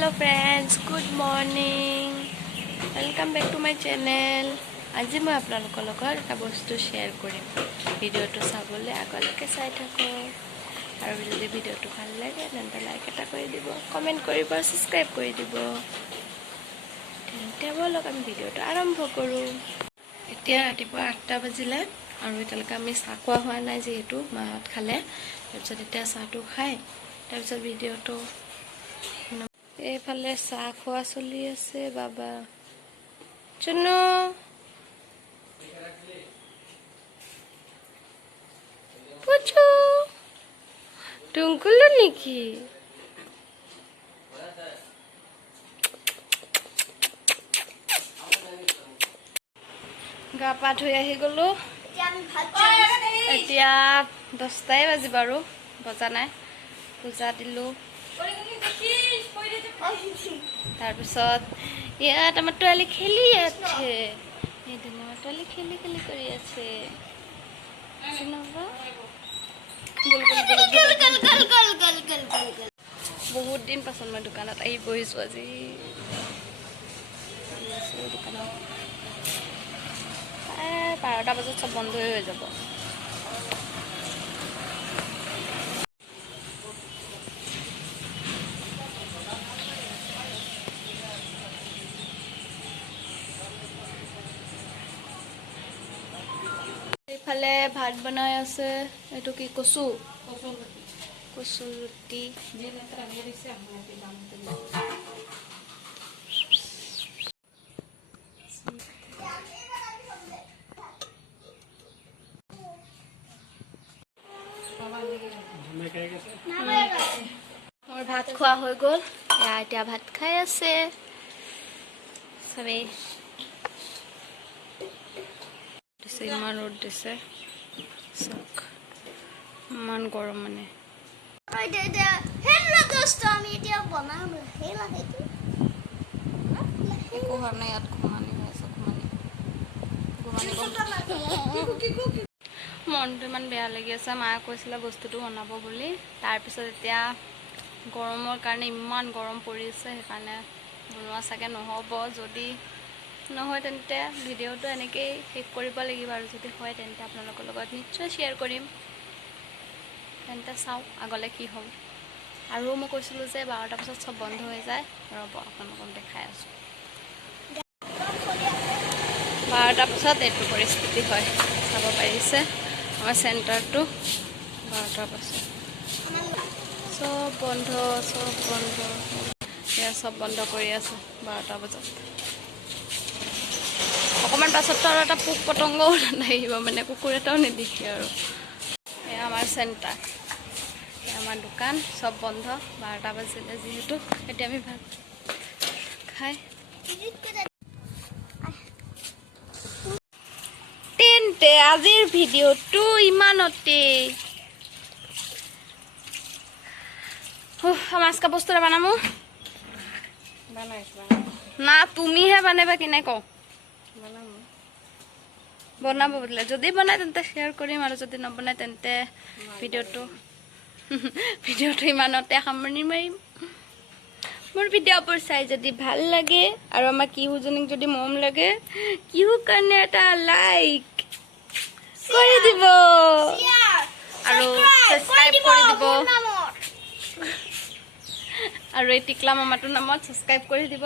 Hello friends, good morning. Welcome back to my channel. আজি মই আপোনালোকৰ লগত এটা বস্তু শেয়াৰ কৰিম। ভিডিঅ'টো চাবলৈ আগলৈকে চাই থাকক। আৰু যদি ভিডিঅ'টো ভাল লাগে তেন্তে লাইক এটা কৰি দিব, কমেন্ট কৰিব, সাবস্ক্ৰাইব কৰি দিব। তেন্তে বলক আমি ভিডিঅ'টো আৰম্ভ কৰোঁ। এতিয়া ৰাতিপুৱা 8টা বাজিলে আৰু এতিয়ালৈকে আমি চাহ খোৱা হোৱা নাই যিহেতু মাহঁত খালে। তাৰপিছত এতিয়া চাহটো খাই তাৰপিছত ভিডিঅ'টো এইফালে চাহ খোৱা চলি আছে। বাবা চুনু পুচু টুংকুলো নেকি? গা পা ধুই আহি গলো। এতিয়া 10টাই বাজিব আৰু বজা নাই। পূজা দিলো। তাৰপিছত ইয়াত আমাৰ তোৱালি খেলি আছে। এইদিনা আমাৰ তোৱালি খেলি খেলি কৰি আছে। বহুত দিন পাছত মই দোকানত আহি বহিছো আজি। দোকানত 12টা বজাত চব বন্ধই হৈ যাব। এইফালে ভাত বনাই আছে। এইটো কি কচু? কচু ৰুটি। মোৰ ভাত খোৱা হৈ গ'ল। এতিয়া ভাত খাই আছে চবেই। ইমান ৰ'দ দিছে, ইমান গৰম মানে। একো হোৱা নাই, ইয়াত ঘুমানি হৈ আছে। মনটো ইমান বেয়া লাগি আছে। মায়ে কৈছিলে বস্তুটো বনাব বুলি। তাৰপিছত এতিয়া গৰমৰ কাৰণে ইমান গৰম পৰিছে, সেইকাৰণে বনোৱা চাগে নহ'ব। যদি নহয় তেন্তে ভিডিঅ'টো এনেকেই শেষ কৰিব লাগিব, আৰু যদি হয় তেন্তে আপোনালোকৰ লগত নিশ্চয় শ্বেয়াৰ কৰিম। তেন্তে চাওঁ আগলৈ কি হ'ল। আৰু মই কৈছিলোঁ যে 12টাৰ পিছত চব বন্ধ হৈ যায়। ৰ'ব আপোনালোকক দেখাই আছোঁ। 12টাৰ পিছত এইটো পৰিস্থিতি হয়। চাব পাৰিছে আমাৰ চেণ্টাৰটো 12টাৰ পাছত চব বন্ধ। এয়া চব বন্ধ কৰি আছে 12টা বজাত। অকণমান পাছততো আৰু এটা পোক পতংগও নাহিব, মানে কুকুৰ এটাও নেদেখি আৰু। এয়া আমাৰ চেণ্টাৰ, এয়া আমাৰ দোকান, চব বন্ধ। 12টা বাজিলে যিহেতু এতিয়া আমি ভাত খাই তেন্তে আজিৰ ভিডিঅ'টো ইমানতে। মাছ কা বস্তু এটা বানামো না, তুমিহে বানাবা কি নাই কওঁ। বনাব বোলে। যদি বনাই তেন্তে শ্বেয়াৰ কৰিম, আৰু যদি নবনাই তেন্তে ভিডিঅ'টো ইমানতে সামৰণি মাৰিম। মোৰ ভিডিঅ'বোৰ চাই যদি ভাল লাগে আৰু আমাৰ কিহুজনীক যদি মৰম লাগে, কিহু কাৰণে এটা লাইক কৰি দিব আৰু সাবস্ক্ৰাইব কৰি দিব। আৰু এই টিকলা মামাটোৰ নামত সাবস্ক্ৰাইব কৰি দিব।